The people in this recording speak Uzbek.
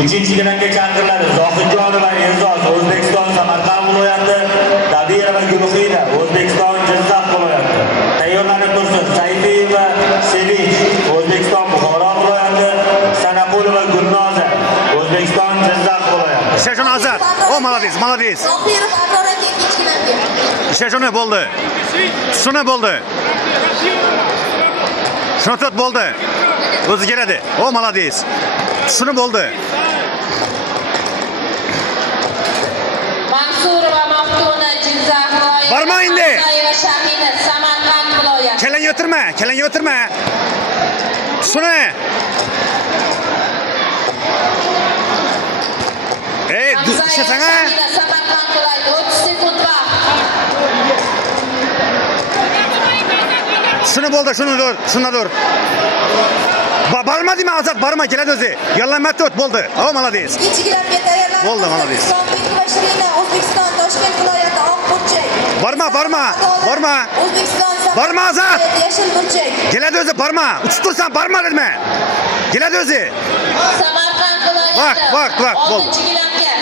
Uchinchi gilamga chaqiriladi. Zohidjon va E'zoz O'zbekiston Samarqand viloyati, Dabira va Gulxida O'zbekiston Jizzax viloyati. Tayyorlanib tursin. Sayfiyev va Sevinch O'zbekiston Buxoro viloyati, Sanaqulova Gulnoza O'zbekiston Jizzax viloyati. Shashon Azat. O, молодец, молодец. Zohirov Abror aka ikkinchi gilamga. Shashona bo'ldi. Shuna bo'ldi. Shunot bo'ldi. O'zi keladi. O, молодец. Shuni bo'ldi. Mansurova Maftuna Jizzax viloyati. Borma endi. Hamzayeva Shahina Samarqand viloyati. Keling o'tirma. Shuni. Ishlasana. Samarqand viloyati 30 sekund vaqt. Shuni bo'ldi, shuni dur. Bormadimi Azat, borma, keladi o'zi. Yollanma o't bo'ldi. O, молодец. Ikkinchi gilamga tayyorlanib. Bo'ldi, молодец. Sombekova Shirina O'zbekiston Toshkent viloyati Oq burchak. Borma. O'zbekiston Borma, Azat. Yashil burchak. Keladi o'zi, borma. Uchib tursan, borma dedimi? Keladi o'zi. Samarqand viloyati. Vaqt, bo'ldi. 6-gilamga.